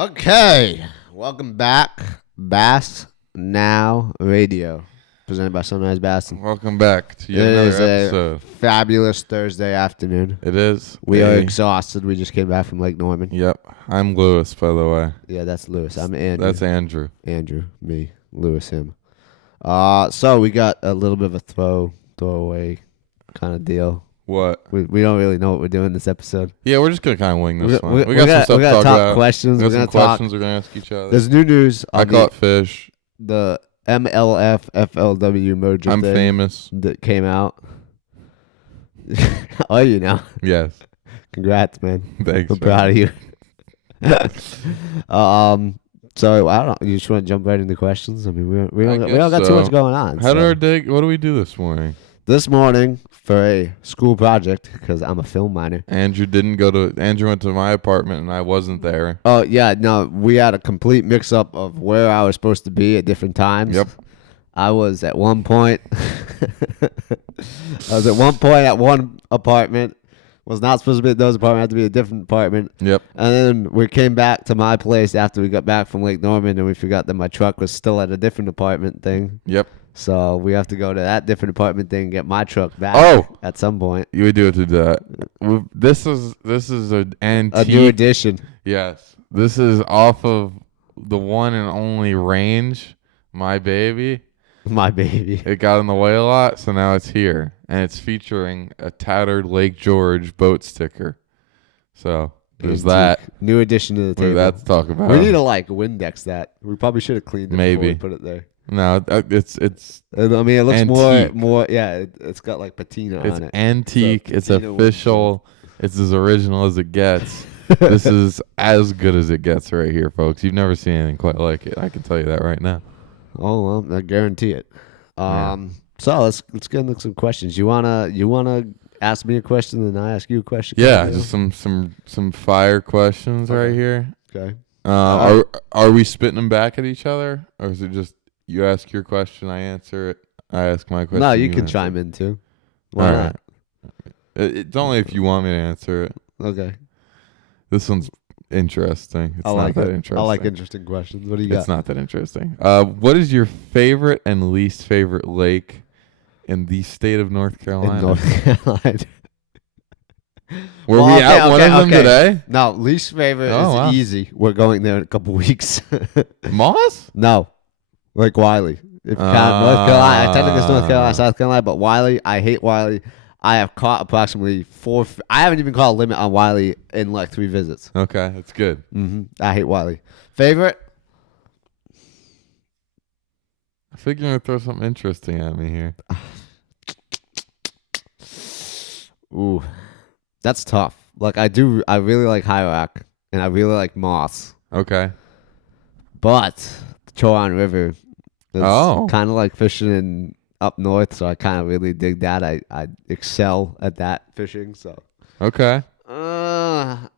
Okay, welcome back, Bass Now Radio, presented by Sunrise Bass. Welcome back to yet another episode. A fabulous Thursday afternoon. It is. We are exhausted. We just came back from Lake Norman. Yep. I'm Lewis, by the way. Yeah, that's Lewis. I'm Andrew. That's Andrew. Andrew, me, Lewis, him. So we got a little bit of a throwaway kind of deal. What? We don't really know what we're doing this episode. Yeah, we're just gonna kind of wing this one. We got some stuff to talk about. Questions. We got some questions we're gonna ask each other. There's new news. I caught fish. The MLF FLW merger. I'm thing famous. That came out. Are you now? Yes. Congrats, man. Thanks. I'm proud of you. So I don't know. You just want to jump right into questions? I mean, we don't got too much going on. How did our day? What do we do this morning? This morning, for a school project, because I'm a film minor. Andrew went to my apartment and I wasn't there. Oh, yeah. No, we had a complete mix-up of where I was supposed to be at different times. Yep. I was at one point at one apartment. Was not supposed to be at those apartments. Had to be a different apartment. Yep. And then we came back to my place after we got back from Lake Norman, and we forgot that my truck was still at a different apartment thing. Yep. So we have to go to that different apartment thing and get my truck back at some point. You would do it to that. This is an antique. A new edition. Yes. This is off of the one and only range, My Baby. My Baby. It got in the way a lot, so now it's here. And it's featuring a tattered Lake George boat sticker. So there's that. New addition to the table. That to talk about. We need to Windex that. We probably should have cleaned it before we put it there. No, it's. I mean, it looks antique. more. Yeah, it's got like patina on it. It's antique. It's official. It's as original as it gets. This is as good as it gets right here, folks. You've never seen anything quite like it. I can tell you that right now. Oh, well, I guarantee it. So let's get into some questions. You wanna ask me a question and I ask you a question? Yeah, just some fire questions right here. Okay. Are we spitting them back at each other, or is it just you ask your question, I answer it, I ask my question? No, you can chime in too. Why not? It's only if you want me to answer it. Okay. This one's interesting. It's not that interesting. I like interesting questions. What do you got? It's not that interesting. What is your favorite and least favorite lake in the state of North Carolina? In North Carolina. Were we at one of them today? No, least favorite is easy. We're going there in a couple weeks. Moss? No. Lake Wiley. If you count North Carolina, technically it's North Carolina, South Carolina, but Wiley, I hate Wiley. I have caught approximately 4. I haven't even caught a limit on Wiley in like 3 visits. Okay, that's good. I hate Wiley. Favorite? I figured you're going to throw something interesting at me here. Ooh, that's tough. Like I really like High Rock and I really like Moss. Okay. But the Chowan River is kind of like fishing up north, so I kind of really dig that. I excel at that fishing, so. Okay. I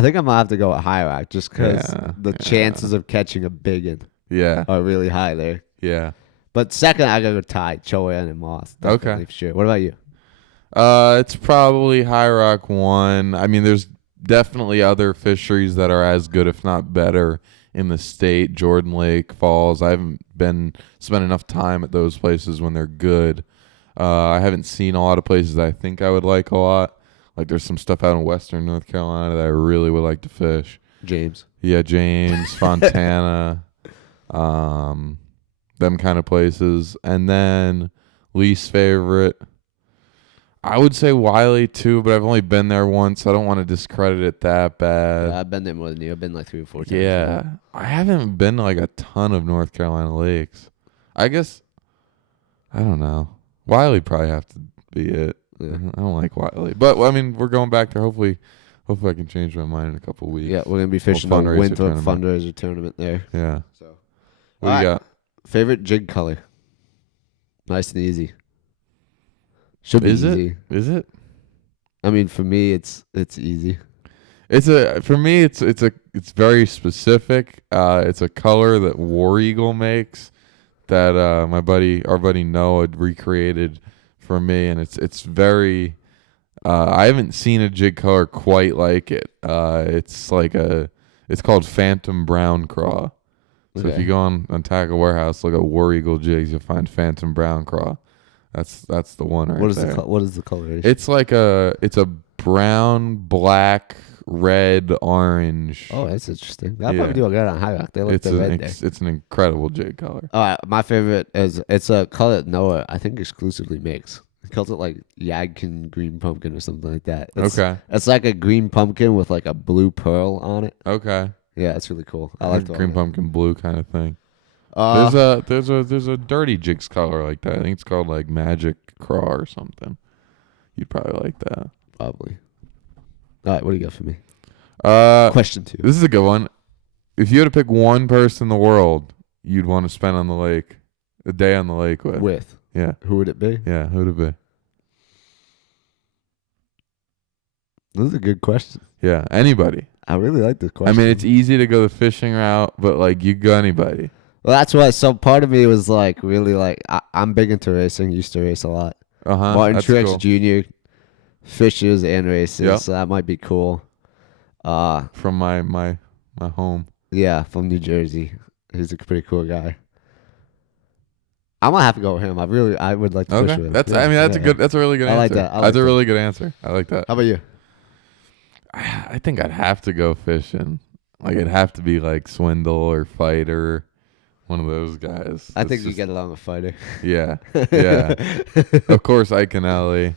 think I'm going to have to go with High Rock just because the chances of catching a biggin are really high there. Yeah. But second, I got to go tie Chowan and Moss. Definitely for sure. What about you? It's probably High Rock 1. I mean, there's definitely other fisheries that are as good, if not better, in the state. Jordan Lake, Falls. I haven't spent enough time at those places when they're good. I haven't seen a lot of places I think I would like a lot. Like there's some stuff out in western North Carolina that I really would like to fish. James. Yeah, James, Fontana, them kind of places. And then least favorite, I would say Wiley too, but I've only been there once. So I don't want to discredit it that bad. Yeah, I've been there more than you. I've been like 3 or 4 times. Yeah. I haven't been to like a ton of North Carolina lakes. I guess, I don't know. Wiley probably have to be it. Yeah. I don't like Wiley. But, I mean, we're going back there. Hopefully I can change my mind in a couple of weeks. Yeah, we're going to be fishing the Winthrop fundraiser tournament there. Yeah. So, what do you got? Favorite jig color? Nice and easy. Should be easy. Is it? I mean, for me, it's easy. It's very specific. It's a color that War Eagle makes that our buddy Noah recreated for me, and it's very I haven't seen a jig color quite like it. It's called Phantom Brown Craw. So if you go on Tackle Warehouse, look at War Eagle jigs, you'll find Phantom Brown Craw. That's the one right there. What is the coloration? It's a brown, black, red, orange. Oh, that's interesting. That probably do good on High Rock. They look the red there. It's an incredible jig color. All right, my favorite it's a color that Noah I think exclusively makes. He calls it like Yadkin green pumpkin or something like that. It's like a green pumpkin with like a blue pearl on it. Okay. Yeah, it's really cool. I like the green pumpkin blue kind of thing. There's a dirty jigs color like that. I think it's called like Magic Craw or something. You'd probably like that. Probably. All right, what do you got for me? Question 2. This is a good one. If you had to pick one person in the world you'd want to spend on the lake, a day on the lake with. Yeah. Who would it be? Yeah, who would it be? This is a good question. Yeah, anybody. I really like this question. I mean, it's easy to go the fishing route, but like you go anybody. Well, that's why. So part of me was like really like I'm big into racing. Used to race a lot. Martin Truex cool. Jr. fishes and races, yep. So that might be cool. From my home. Yeah, from New Jersey. He's a pretty cool guy. I'm gonna have to go with him. I would like to fish with him. That's a really good answer. I like that. That's a really good answer. I like that. How about you? I think I'd have to go fishing. Like it'd have to be like Swindle or Fighter, one of those guys. I think you get along with Fighter. Yeah, yeah. Of course, Ike and Ellie.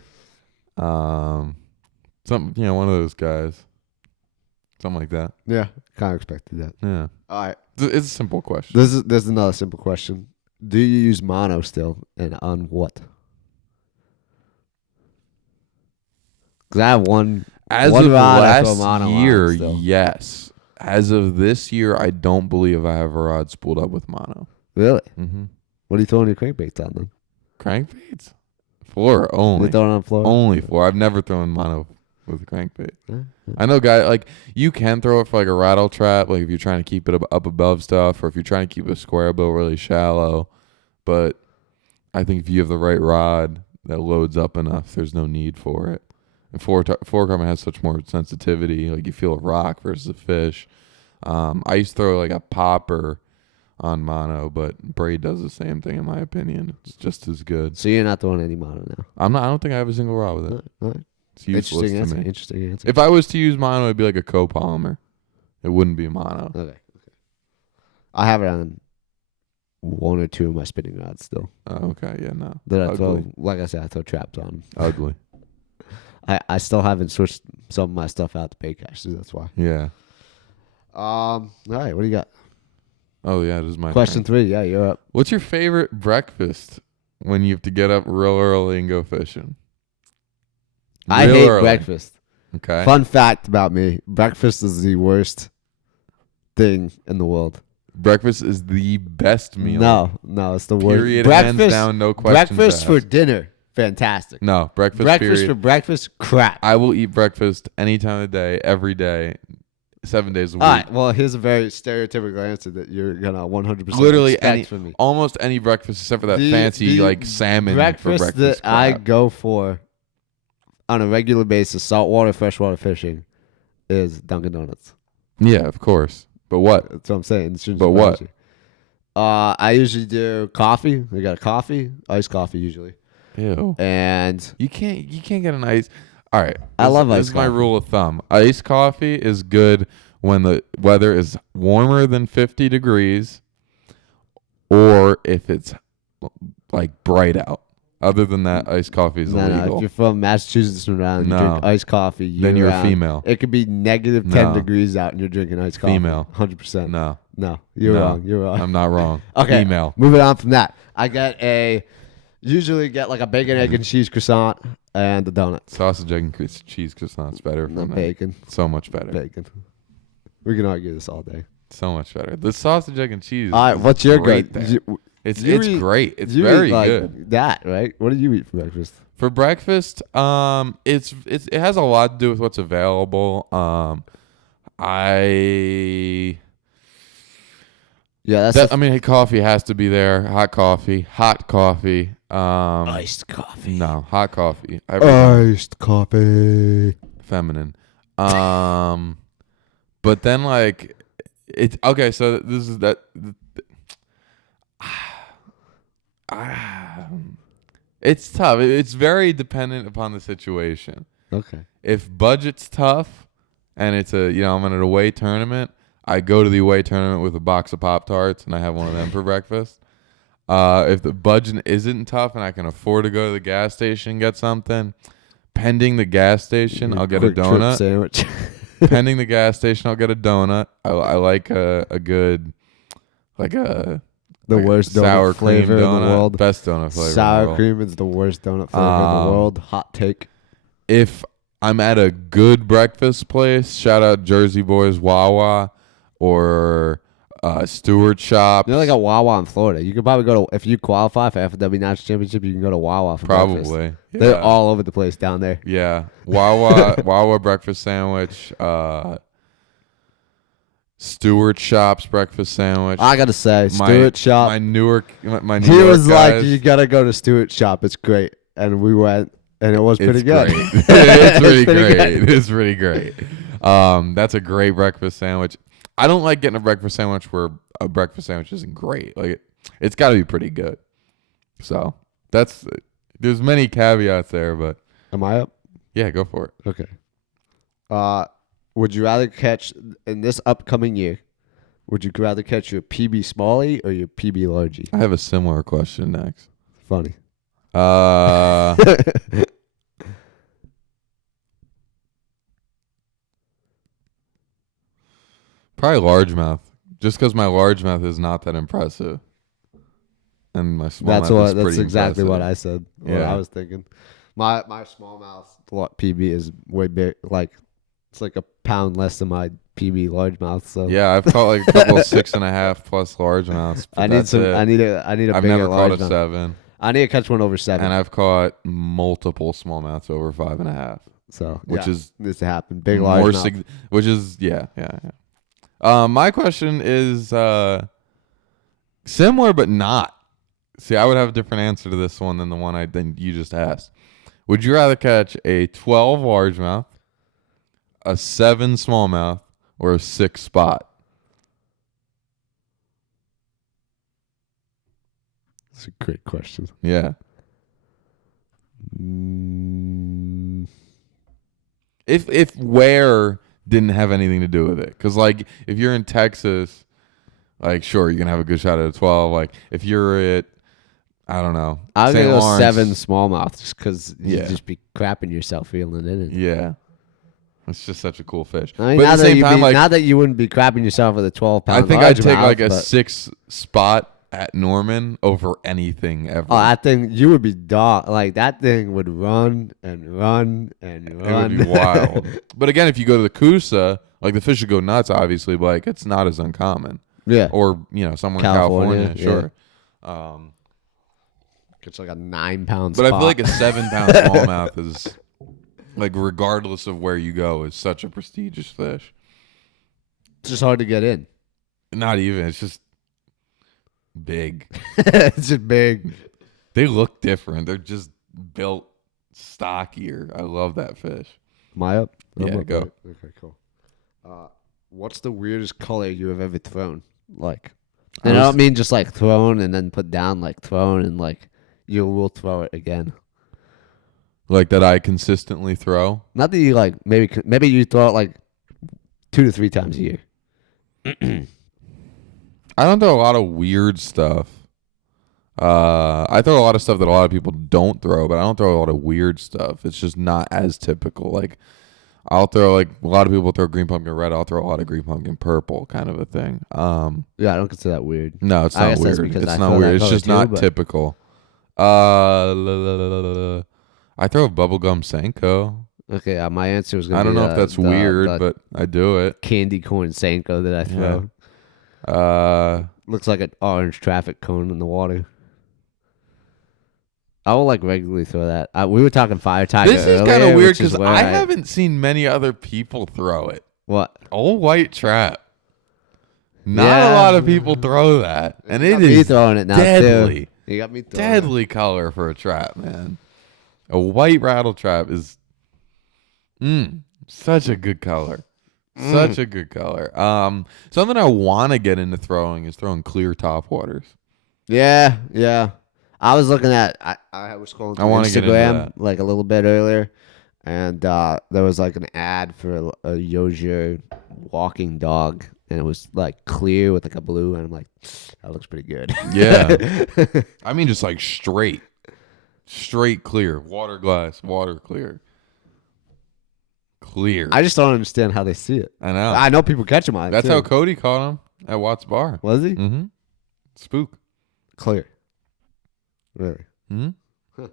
One of those guys. Something like that. Yeah, kind of expected that. Yeah. All right. It's a simple question. There's another simple question. Do you use mono still, and on what? Because I have one. As one of rod last year, yes. As of this year, I don't believe I have a rod spooled up with mono. Really? Mm-hmm. What are you throwing your crankbaits on then? Crankbaits? Floor only. You're throwing on floor? Only floor. I've never thrown mono with a crankbait. I know guys like you can throw it for like a rattle trap, like if you're trying to keep it up above stuff, or if you're trying to keep a square bill really shallow. But I think if you have the right rod that loads up enough, there's no need for it. And fluorocarbon has such more sensitivity, like you feel a rock versus a fish. I used to throw like a popper on mono, but braid does the same thing in my opinion. It's just as good. So you're not throwing any mono now? I don't think I have a single rod with it. All right. It's useless to me. Interesting answer. If I was to use mono, it'd be like a copolymer. It wouldn't be mono. Okay. I have it on one or two of my spinning rods still. Oh, okay. Yeah, no. That I throw, like I said, I throw traps on. Ugly. I still haven't switched some of my stuff out to bait caches. That's why. Yeah. All right. What do you got? Oh yeah, this is my question turn. 3. Yeah, you're up. What's your favorite breakfast when you have to get up real early and go fishing? I hate breakfast. Okay. Fun fact about me: breakfast is the worst thing in the world. Breakfast is the best meal. No, it's the worst. Period. Breakfast, hands down, no question. Breakfast for dinner, fantastic. No, breakfast. Breakfast for breakfast, crap. I will eat breakfast any time of the day, every day, 7 days a week. All right. Well, here's a very stereotypical answer that you're gonna 100% literally expect from me. Almost any breakfast except for that fancy like salmon breakfast for breakfast. That crap. I go for on a regular basis, saltwater, freshwater fishing, is Dunkin' Donuts. Yeah, of course. But what? That's what I'm saying. But what? I usually do coffee. I got a coffee, iced coffee usually. Ew. And you can't get an ice. All right. I love iced This is my coffee. rule of thumb. Iced coffee is good when the weather is warmer than 50 degrees or if it's like bright out. Other than that, iced coffee is illegal. No, if you're from Massachusetts and around, you drink iced coffee. Then you're a female. It could be negative 10 degrees out and you're drinking iced coffee. Female. 100%. No, you're wrong. You're wrong. I'm not wrong. Okay. Female. Moving on from that. I usually get like a bacon, egg, and cheese croissant and a donut. Sausage, egg, and cheese croissant's better. Not bacon. So much better. Bacon. We can argue this all day. So much better. The sausage, egg, and cheese. All right, what's your great? great? It's great. It's very good. That right? What do you eat for breakfast? For breakfast, it has a lot to do with what's available. Coffee has to be there. Hot coffee. Iced coffee. No, hot coffee. Iced coffee. Feminine. But then like it's okay. So this is that. It's tough. It's very dependent upon the situation. Okay. If budget's tough and it's I'm in an away tournament, I go to the away tournament with a box of Pop-Tarts and I have one of them for breakfast. If the budget isn't tough and I can afford to go to the gas station and get something, pending the gas station, I'll get a donut. Sandwich. Pending the gas station, I'll get a donut. I like a good the worst sour donut flavor cream donut. in the world. Best donut flavor. Sour cream is the worst donut flavor in the world. Hot take. If I'm at a good breakfast place, shout out Jersey Boys Wawa or Stewart Shop. They're like a Wawa in Florida. You could probably go to, if you qualify for FLW National Championship, you can go to Wawa for breakfast. Probably. Yeah. They're all over the place down there. Yeah. Wawa breakfast sandwich. Stewart Shop's breakfast sandwich. I gotta say, Stewart Shop. My Newark He was like, you gotta go to Stewart Shop. It's great, and we went, and it was pretty good. It's pretty great. It's pretty great. That's a great breakfast sandwich. I don't like getting a breakfast sandwich where a breakfast sandwich isn't great. Like it's got to be pretty good. So there's many caveats there, but Am I up? yeah, go for it. Okay. Would you rather catch in this upcoming year? Would you rather catch your PB Smalley or your PB Largie? I have a similar question next. Funny. Probably largemouth, just because my largemouth is not that impressive, and my smallmouth is pretty That's exactly impressive. what I said. What Yeah. I was thinking. My smallmouth PB is way big. Like it's like a pound less than my PB largemouth. So Yeah, I've caught like a couple of 6.5 plus largemouths. I need some. I need a I've bigger never caught a largemouth. 7, I need to catch one over 7. and I've caught multiple smallmouths over 5.5. So which is needs to happen. Big more largemouth. which is yeah. My question is similar but not. See, I would have a different answer to this one than the one than you just asked. Would you rather catch a 12 largemouth, a 7 smallmouth, or a 6 spot? That's a great question. Yeah. If where didn't have anything to do with it, because like if you're in Texas, like sure you can have a good shot at a 12. Like if you're at I don't know, I'll St. go Lawrence, 7 smallmouth just because Yeah. you'd just be crapping yourself feeling in it. Yeah, it's just such a cool fish. I mean, but at the same time, like not that you wouldn't be crapping yourself with a 12-pound. I think I'd take largemouth, like a but- 6 spot at Norman over anything ever. Oh, that thing, you would be dog. Like that thing would run and run and run. It would be wild. But again, if you go to the Coosa, like the fish would go nuts, obviously, but like it's not as uncommon. Yeah. Or somewhere in California, sure. It's like a 9-pound But spot. I feel like a 7-pound smallmouth is like regardless of where you go, is such a prestigious fish. it's just hard to get in. Not even. It's just big. It's just big. They look different. They're just built stockier. I love that fish. Am I up? I'm Yeah, up, go. right? Okay, cool. What's the weirdest color you have ever thrown? Like, and I don't mean just like thrown and then put down, like thrown and like you will throw it again. Like that I consistently throw. Not that you like maybe you throw it like 2 to 3 times a year. I don't throw a lot of weird stuff. I throw a lot of stuff that a lot of people don't throw, but I don't throw a lot of weird stuff. It's just not as typical. Like I'll throw like a lot of people throw green pumpkin red. I'll throw a lot of green pumpkin purple, kind of a thing. Yeah, I don't consider that weird. No, it's I not guess that's weird. because It's I not throw that weird. It's color just too, not but- typical. I throw a bubblegum Senko. Okay, my answer was gonna I don't be know if that's weird, the but I do it. candy corn Senko that I throw. Looks like an orange traffic cone in the water. I will like regularly throw that. We were talking fire tiger. This is kind of earlier, weird which is because where I haven't seen many other people throw it. What? Old white trap. Not Yeah. a lot of people throw that, and it Me is throwing it now deadly. too. You got me throwing. Deadly color for a trap, man. A white rattle trap is such a good color. Such a good color. Something I want to get into throwing is throwing clear top waters. Yeah, yeah. I was looking at. I was scrolling through wanna get into Instagram that. like a little bit earlier, and there was like an ad for a Yoja walking dog, and it was like clear with like a blue, and I'm like, that looks pretty good. Yeah. I mean, just like straight clear, water glass, water clear. Clear. I just don't understand how they see it. I know. I know people catch them on it. That's too. how Cody caught him at Watts Bar. Was he? Mm-hmm. Spook. Clear. Really? Mm-hmm.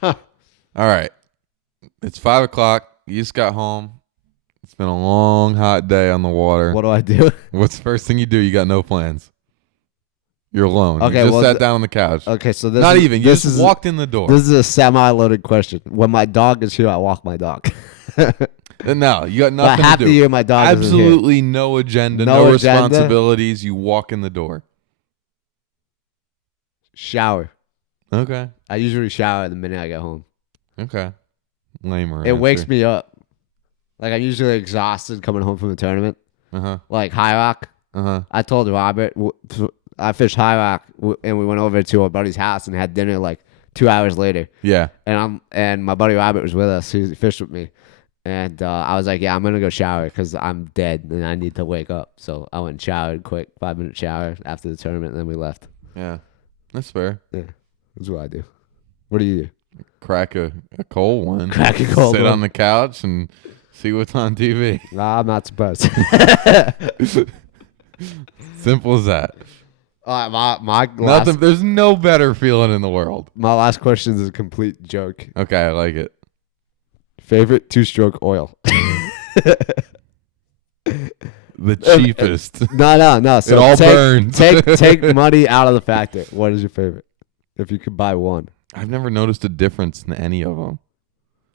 Huh. All right. It's 5 o'clock. You just got home. It's been a long, hot day on the water. What do I do? What's the first thing you do? You got no plans. You're alone. Okay, You just well, sat down on the couch. Okay, so this Not is, even. You this just is walked in the door. This is a semi-loaded question. When my dog is here, I walk my dog. No, you got But nothing half to the do. year, my dog isn't here. Absolutely no agenda, No no agenda? responsibilities. You walk in the door. Shower. Okay. I usually shower the minute I get home. Okay. Lamer. It wakes me up. Like, I'm usually exhausted coming home from the tournament. Uh-huh. Like, High Rock. Uh-huh. I told Robert, I fished High Rock, and we went over to our buddy's house and had dinner, like, 2 hours later. Yeah. And my buddy Robert was with us. He fished with me. And I was like, yeah, I'm going to go shower because I'm dead and I need to wake up. So I went and showered quick, 5-minute shower after the tournament, and then we left. Yeah. That's fair. Yeah, that's what I do. What do you do? Crack a cold one. Crack a cold Sit one. on the couch and see what's on TV. Nah, I'm not surprised. Simple as that. All right, my Nothing. last, There's no better feeling in the world. my last question is a complete joke. Okay, I like it. Favorite two-stroke oil? The cheapest. No. So It all take, burns. take money out of the factor. What is your favorite? If you could buy one. I've never noticed a difference in any of them.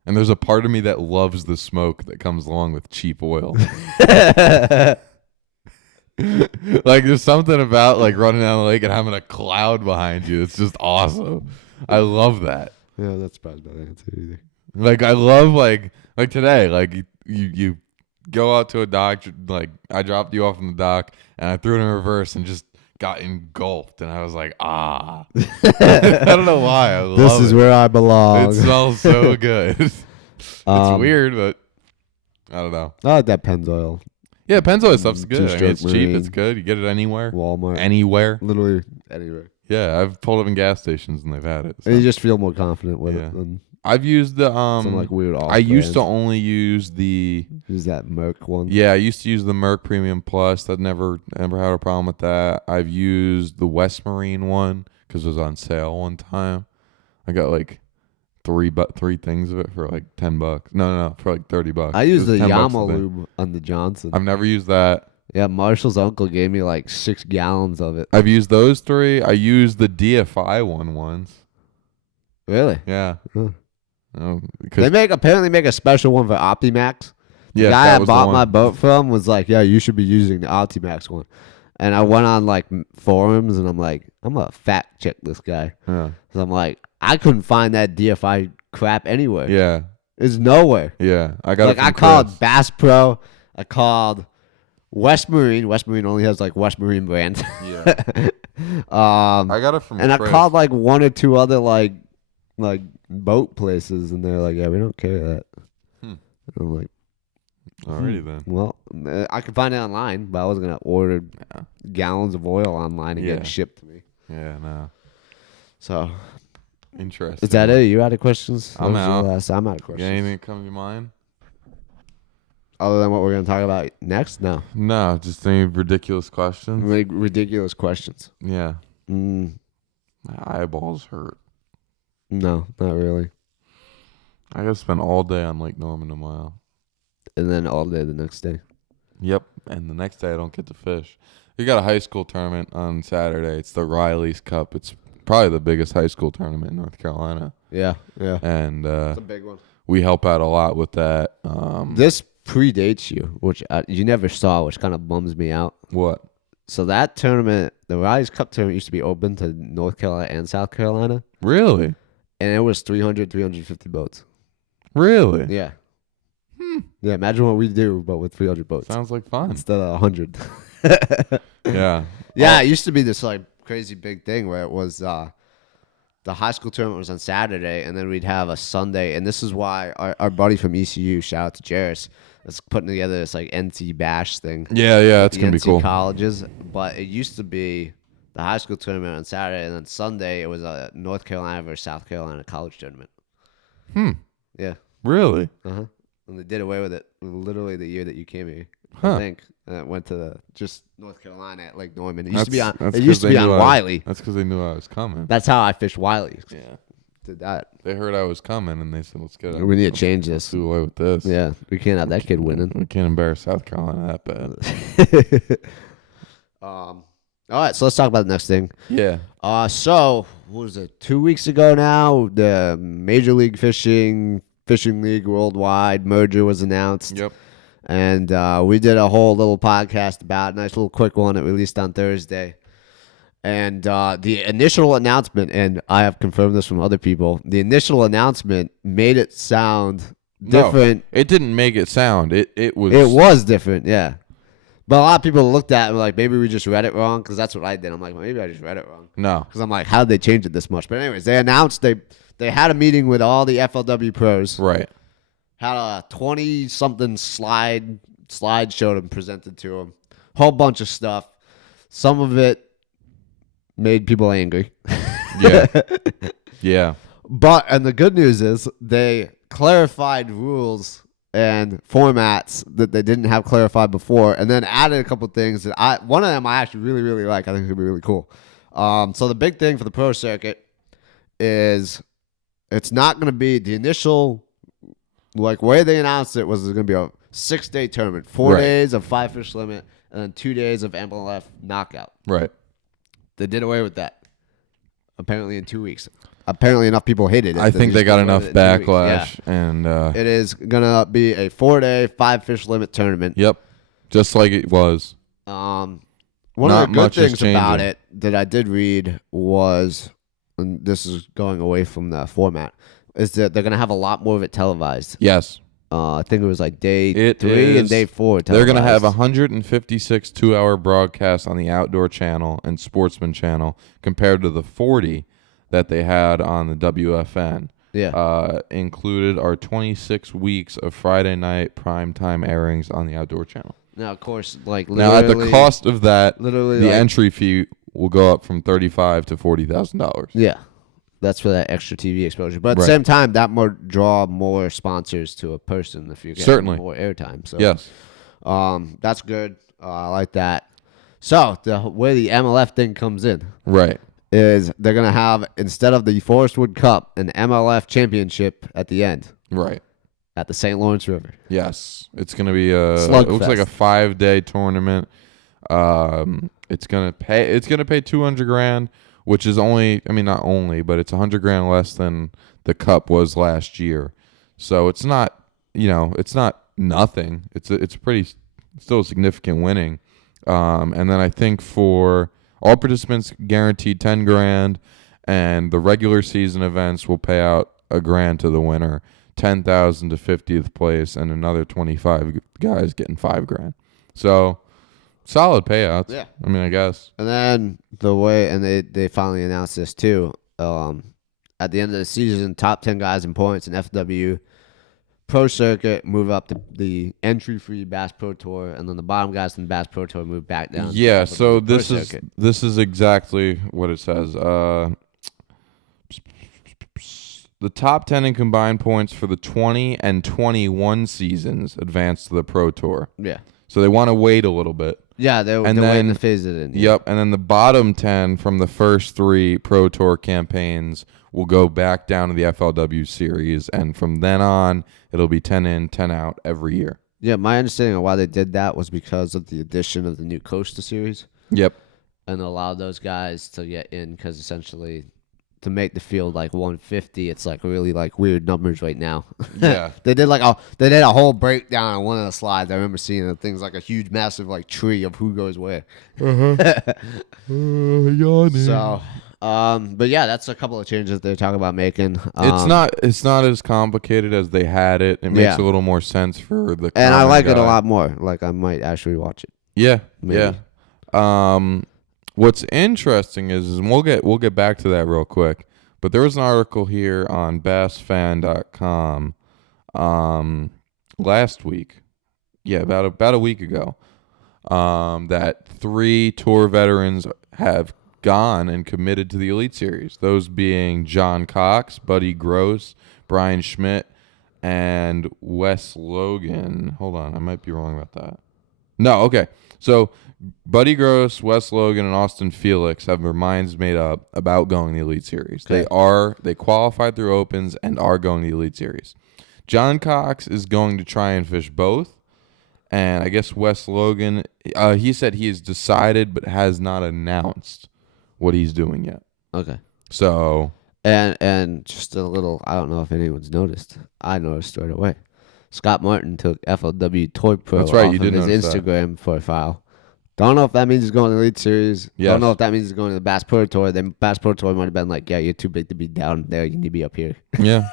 And there's a part of me that loves the smoke that comes along with cheap oil. Like, there's something about like running down the lake and having a cloud behind you. It's just awesome. I love that. Yeah, that's surprised by the answer either. Like, I love like today. Like you go out to a dock. Like, I dropped you off in the dock and I threw it in reverse and just got engulfed. And I was like, ah. I don't know why. I love This is it. where I belong. It smells so good. It's Um, weird, but I don't know. I like that Penn's oil. Yeah, Pennzoil stuff's good. I mean, Two-stroke it's cheap. Marine. It's good. You get it anywhere. Walmart. Anywhere. Literally anywhere. Yeah, I've pulled up in gas stations and they've had it. So. And you just feel more confident with Yeah. it than I've used the some like weird off I used to brands. only use the Use that Merc one. yeah, I used to use the Merc Premium Plus. That never had a problem with that. I've used the West Marine one because it was on sale one time. I got like three things of it for like $10. No, for like $30. I used It the was $10 a Yama thing. lube on the Johnson. I've never used that. Yeah, Marshall's uncle gave me like 6 gallons of it. I've used those 3. I used the DFI one once. Really? Yeah. Huh. Oh, They apparently make a special one for Optimax. The yeah, guy that I was the bought one. my boat from was like, yeah, you should be using the Optimax one. And I went on like forums and I'm like, I'm going to fact check this guy. Yeah. So I'm like, I couldn't find that DFI crap anywhere. Yeah. It's nowhere. Yeah. I got Like it from I called Chris. Bass Pro. I called West Marine. West Marine only has like West Marine brands. Yeah. I got it from and Chris. I called like 1 or 2 other like boat places, and they're like, yeah, we don't carry that. Hmm. And I'm like, Alrighty then. well, I could find it online, but I was gonna order gallons of oil online and get Yeah. it shipped to me. Yeah, no. So Interesting. is that it? You out of questions? I'm That was your out. last- I'm out of You got questions. anything come to your mind? Other than what we're gonna talk about next? No. No, just any ridiculous questions. Ridiculous questions. Yeah. Mm, My eyeballs hurt. no, not really. I gotta spend all day on Lake Norman tomorrow. And then all day the next day. Yep. And the next day I don't get to fish. We got a high school tournament on Saturday. It's the Riley's Cup. It's probably the biggest high school tournament in North Carolina. Yeah. And It's a big one. we help out a lot with that. This predates you, which you never saw, which kind of bums me out. What? So that tournament, the Rise Cup tournament, used to be open to North Carolina and South Carolina, Really? and it was 350 boats. Really? Yeah. Yeah, imagine what we do, but with 300 boats Sounds like fun. instead of 100. Yeah. Yeah, it used to be this like crazy big thing where it was the high school tournament was on Saturday, and then we'd have a Sunday. And this is why our buddy from ECU, shout out to Jairus, is putting together this like NC Bash thing. Yeah, that's The going to be NC cool. colleges, but it used to be the high school tournament on Saturday, and then Sunday it was a North Carolina versus South Carolina college tournament. Yeah. Really? Uh-huh. And they did away with it literally the year that you came here, Huh. I think. And it went to just North Carolina at Lake Norman. It used to be on. That's It used to 'cause be they on knew Wiley. That's because they knew I was coming. That's how I fished Wiley. Yeah. Did that. They heard I was coming, and they said, let's get it. We need to change Let's this. do away with this. Yeah, we can't have that kid winning. We can't embarrass South Carolina that bad. All right, so let's talk about the next thing. Yeah. So what was it? 2 weeks ago now, the Major League Fishing League Worldwide merger was announced. Yep. And we did a whole little podcast about it. Nice little quick one that released on Thursday. And the initial announcement, and I have confirmed this from other people, the initial announcement made it sound different. No, it didn't make it sound. It was. It was different, yeah. But a lot of people looked at it and were like, maybe we just read it wrong, because that's what I did. I'm like, well, maybe I just read it wrong. No. Because I'm like, how did they change it this much? But anyways, they announced they had a meeting with all the FLW pros. Right. Had a 20-something slideshow them presented to them. Whole bunch of stuff. Some of it made people angry. Yeah. Yeah. And the good news is they clarified rules and formats that they didn't have clarified before, and then added a couple things that one of them I actually really, really like. I think it's gonna be really cool. So the big thing for the pro circuit is it's not gonna be the initial way they announced it was gonna be a 6-day tournament, 4 Right. days of 5 fish limit, and then 2 days of MLF knockout. Right. They did away with that. Apparently in 2 weeks. Apparently enough people hated it. I think they got just enough did it in 2 weeks. Yeah. backlash, and It is gonna be a 4-day, 5 fish limit tournament. yep, just like it was. One Not of the good much is things about changing. it that I did read was, and this is going away from the format, is that they're gonna have a lot more of it televised. Yes, I think it was like day It 3 and is- day 4. they're gonna have televised. 156 2-hour broadcasts on the Outdoor Channel and Sportsman Channel compared to the 40 that they had on the WFN. Yeah. Included are 26 weeks of Friday night primetime airings on the Outdoor Channel. Now, of course, like Now, at the literally- cost of that, literally, the like- entry fee will go up from $35,000 to $40,000. Yeah. That's for that extra TV exposure. But at the Right. same time, that more draw more sponsors to a person if you get Certainly. more airtime. So Yes. that's good. I like that. So the where the MLF thing comes in Right. is they're gonna have, instead of the Forest Wood Cup, an MLF championship at the end Right. at the St. Lawrence River. Yes. It's going to be a Slugfest. it looks like a 5-day tournament. It's going to pay $200,000, which is not only, but it's $100,000 less than the cup was last year. So it's not, it's not nothing. It's pretty still a significant winning. And then I think for all participants guaranteed $10,000, and the regular season events will pay out $1,000 to the winner, $10,000 to 50th place, and another 25 guys getting $5,000. So solid payouts. Yeah. I guess. And then they finally announced this too. At the end of the season, top 10 guys in points in FLW Pro Circuit move up to the entry-free Bass Pro Tour, and then the bottom guys in the Bass Pro Tour move back down. to Yeah. the So Pro this is Circuit. exactly what it says. The top 10 in combined points for the 20 and 21 seasons advance to the Pro Tour. Yeah. So they want to wait a little bit. Yeah, they're And waiting then- to phase it in. Yep, and then the bottom 10 from the first 3 Pro Tour campaigns will go back down to the FLW series, and from then on, it'll be 10 in, 10 out every year. Yeah, my understanding of why they did that was because of the addition of the new Costa series, Yep. and allowed those guys to get in because essentially to make the field like 150. It's like really like weird numbers right now. Yeah. They did a whole breakdown on one of the slides. I remember seeing the things like a huge, massive like tree of who goes where. Yawning. So, but yeah, that's a couple of changes they're talking about making. It's not as complicated as they had it. It makes a little more sense for the and I common like it a guy. lot more. Like I might actually watch it. Yeah, Maybe. yeah. What's interesting is and we'll get back to that real quick. But there was an article here on bassfan.com last week. Yeah, about a week ago. That 3 tour veterans have gone and committed to the Elite Series. Those being John Cox, Buddy Gross, Brian Schmidt, and Wes Logan. Hold on, I might be wrong about that. No, okay. So Buddy Gross, Wes Logan, and Austin Felix have their minds made up about going to the Elite Series. Okay. They qualified through Opens and are going to the Elite Series. John Cox is going to try and fish both. And I guess Wes Logan, he said he has decided but has not announced what he's doing yet. Okay. So And just a little, I don't know if anyone's noticed. I noticed right away. Scott Martin took FLW Tour Pro That's right, off you of did his notice that. Instagram profile. Don't know if that means he's going to the Elite Series. Yes. Don't know if that means he's going to the Bass Pro Tour. Then Bass Pro Tour might have been like, yeah, you're too big to be down there. You need to be up here. yeah,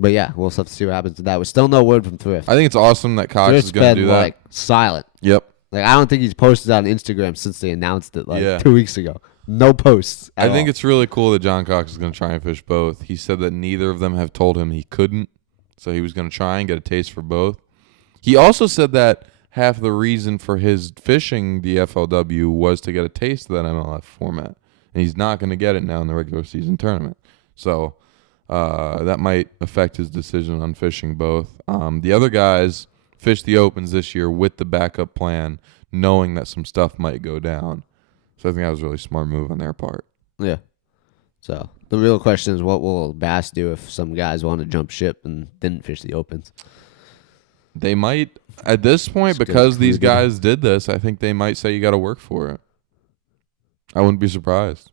But yeah, we'll have to see what happens to that. With still no word from Thrift. I think it's awesome that Cox Thrift's is going to been do that. like silent. Yep. Like I don't think he's posted on Instagram since they announced it like Yeah. 2 weeks ago. No posts. I think it's really cool that John Cox is going to try and fish both. He said that neither of them have told him he couldn't, so he was going to try and get a taste for both. He also said that half the reason for his fishing the FLW was to get a taste of that MLF format, and he's not going to get it now in the regular season tournament. So that might affect his decision on fishing both. The other guys fished the Opens this year with the backup plan, knowing that some stuff might go down. So I think that was a really smart move on their part. Yeah. So the real question is, what will Bass do if some guys want to jump ship and didn't fish the Opens? They might, at this point, It's because gonna these be- guys did this, I think they might say you got to work for it. I wouldn't be surprised.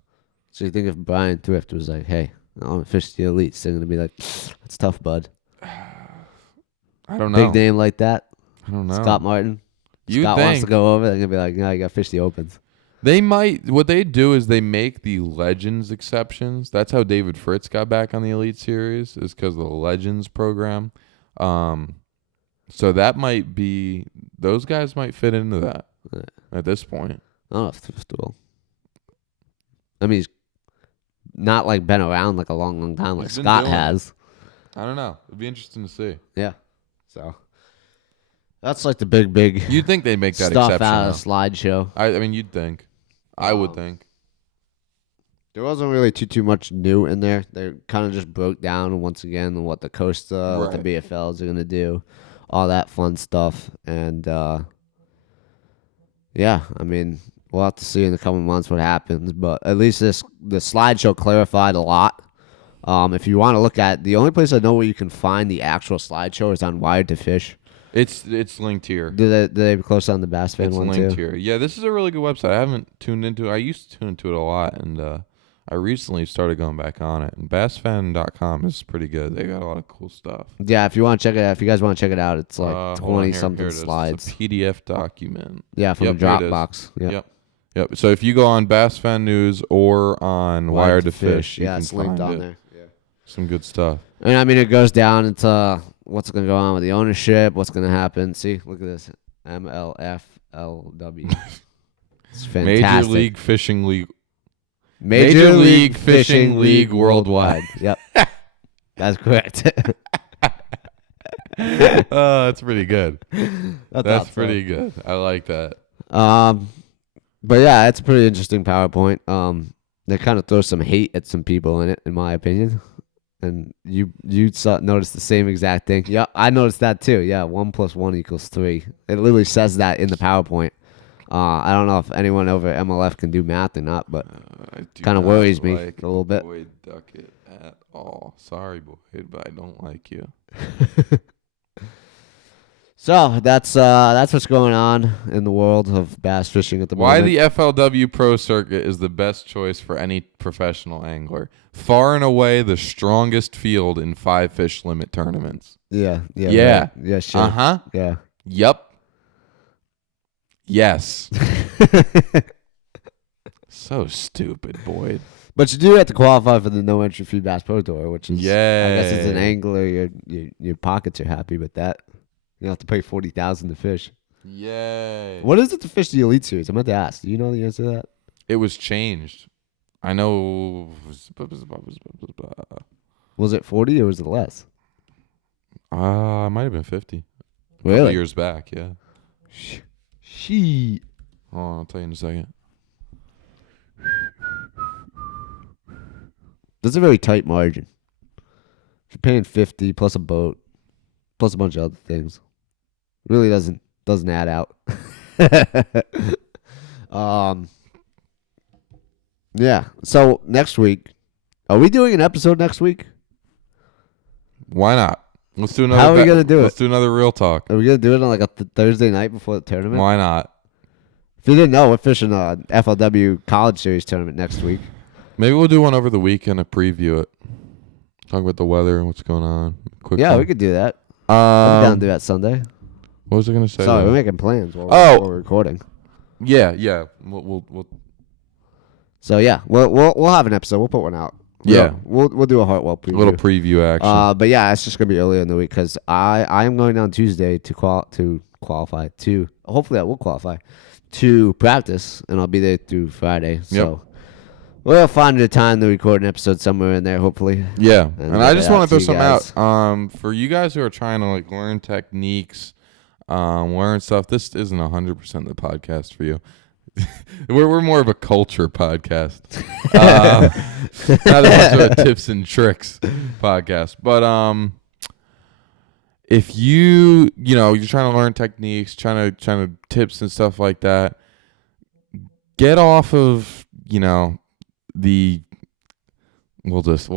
So you think if Brian Thrift was like, "Hey, I want to fish the Elites," they're gonna be like, "That's tough, bud." I don't know. Big name like that, I don't know. Scott Martin. You'd Scott wants to think. go over. They're gonna be like, "No, you got to fish the Opens." They might. What they do is they make the Legends exceptions. That's how David Fritz got back on the Elite Series, is because of the Legends program. So that might be, those guys might fit into that Yeah. at this point. I don't know if Thrift will. I mean, he's not like been around like a long, long time like He's been Scott doing it. has. I don't know. It'd be interesting to see. Yeah. So that's like the big You'd think they'd make that stuff exception. out of though. slideshow. I mean, you'd think. I would think. There wasn't really too much new in there. They kind of just broke down once again what the Costa, what the Right. BFLs are gonna do, all that fun stuff, and yeah, I mean, we'll have to see in the coming months what happens. But at least the slideshow clarified a lot. If you want to look at, the only place I know where you can find the actual slideshow is on Wired to Fish. It's linked here. Do they close on the Bass Fan It's one linked too? here. Yeah, this is a really good website. I haven't tuned into it. I used to tune into it a lot, and I recently started going back on it. And bassfan.com is pretty good. They got a lot of cool stuff. Yeah, if you want to check it out, if you guys want to check it out, it's like Hold on, 20 here something it is. slides. It's a PDF document. Yeah, from Yep, the here it is. Dropbox. Yeah. Yep. So if you go on Bass Fan News or on Wired to Fish, you Yeah, can it's linked find on it. there. Yeah. Some good stuff. And I mean, it goes down into what's going to go on with the ownership, what's going to happen. See, look at this. MLFLW. It's fantastic. Major League Fishing League. Major League Fishing League Worldwide. Yep. That's correct. Oh, that's pretty good. That's awesome. pretty good. I like that. But yeah, it's a pretty interesting PowerPoint. They kind of throw some hate at some people in it, in my opinion. And you noticed the same exact thing. Yeah, I noticed that too. Yeah, 1 + 1 = 3. It literally says that in the PowerPoint. I don't know if anyone over at MLF can do math or not, but kind of worries me a little bit. Boyd Duckett at all. Sorry, Boyd, but I don't like you. So that's what's going on in the world of bass fishing at the Why moment. the FLW Pro Circuit is the best choice for any professional angler. Far and away the strongest field in 5-fish limit tournaments. Yeah. Yeah. Right. Yeah. Sure. Uh-huh. Yeah. Yup. Yes. So stupid, Boyd. But you do have to qualify for the no entry fee Bass Pro Tour, which is I guess as an Yay. angler, your pockets are happy with that. You don't have to pay $40,000 to fish. Yay. What is it to fish the Elite Series? I'm about to ask. Do you know the answer to that? It was changed. I know. Was it 40 or was it less? It might have been 50. A Really? couple years back, yeah. She. Oh, I'll tell you in a second. That's a very tight margin. If you're paying 50 plus a boat, plus a bunch of other things, really doesn't add out. Yeah. So next week, are we doing an episode next week? Why not? Let's do another. How are we gonna do Let's do another real talk. Are we gonna do it on like a Thursday night before the tournament? Why not? If you didn't know, we're fishing a FLW College Series tournament next week. Maybe we'll do one over the weekend to preview it. Talk about the weather and what's going on. Quick Yeah, one. we could do that. I'm down to do that Sunday. What was I gonna say? Sorry, though? we're making plans while we're recording. Yeah. We'll So yeah, we'll have an episode. We'll put one out. Yeah. we'll do a Hartwell preview. a little preview action. But yeah, it's just gonna be earlier in the week because I am going down Tuesday to qualify to hopefully I will qualify to practice, and I'll be there through Friday. So we'll find a time to record an episode somewhere in there, hopefully. Yeah, and I just want to throw you something guys. out. For you guys who are trying to like learn techniques, learn stuff, this isn't 100% the podcast for you. we're more of a culture podcast, not as much of a tips and tricks podcast. But if you're trying to learn techniques, trying to tips and stuff like that, get off of we'll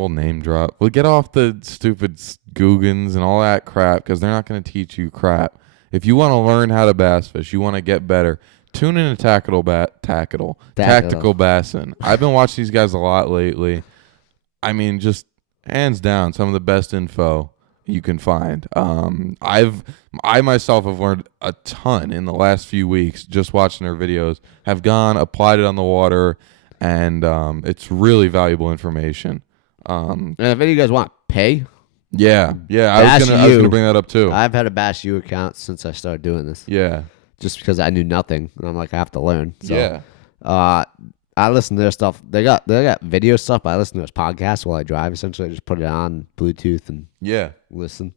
name drop. We'll get off the stupid Googans and all that crap because they're not going to teach you crap. If you want to learn how to bass fish, you want to get better, tune in to Tactical Bassin. I've been watching these guys a lot lately. I mean, just hands down, some of the best info you can find. I myself have learned a ton in the last few weeks just watching their videos. Have gone, applied it on the water, and it's really valuable information. And if any of you guys want pay, yeah. I was gonna bring that up too. I've had a Bash U account since I started doing this. Yeah. Just because I knew nothing, and I'm like, I have to learn. So, Yeah. I listen to their stuff. They got video stuff, but I listen to his podcast while I drive. Essentially, I just put it on Bluetooth and listen.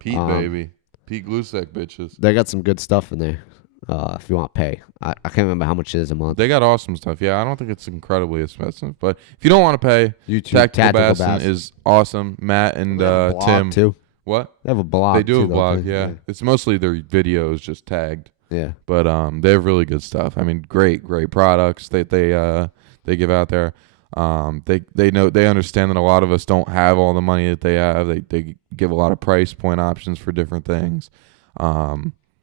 Pete, baby. Pete Glusek, bitches. They got some good stuff in there. If you want pay, I can't remember how much it is a month. They got awesome stuff. Yeah, I don't think it's incredibly expensive, but if you don't want to pay, YouTube Tactical Bassin is awesome. Matt and Tim too. What? They have a blog. They do too, a blog. Yeah, it's mostly their videos just tagged. Yeah. But they have really good stuff. I mean, great products they give out there. They understand that a lot of us don't have all the money that they have. They give a lot of price point options for different things. I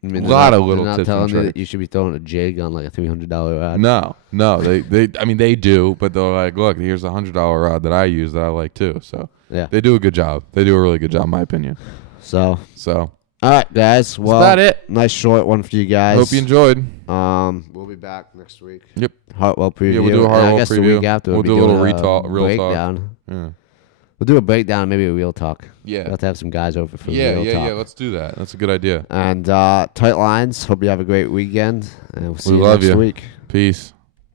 mean, a lot of little not tips telling and me tricks. that you should be throwing a jig on like a $300 rod. No. They do, but they're like, look, here's a $100 rod that I use that I like too. So Yeah. they do a good job. They do a really good job, in my opinion. So So all right, guys. Well, that's about it. Nice short one for you guys. Hope you enjoyed. We'll be back next week. Yep. Hartwell preview. Yeah, we'll do a and Hartwell I guess preview. The week after We'll be do a little doing real talk. breakdown. Yeah. We'll do a breakdown, maybe a real talk. Yeah. We'll have to have some guys over for Yeah. real talk. Let's do that. That's a good idea. And tight lines. Hope you have a great weekend. And we'll see We you love next you. week. Peace.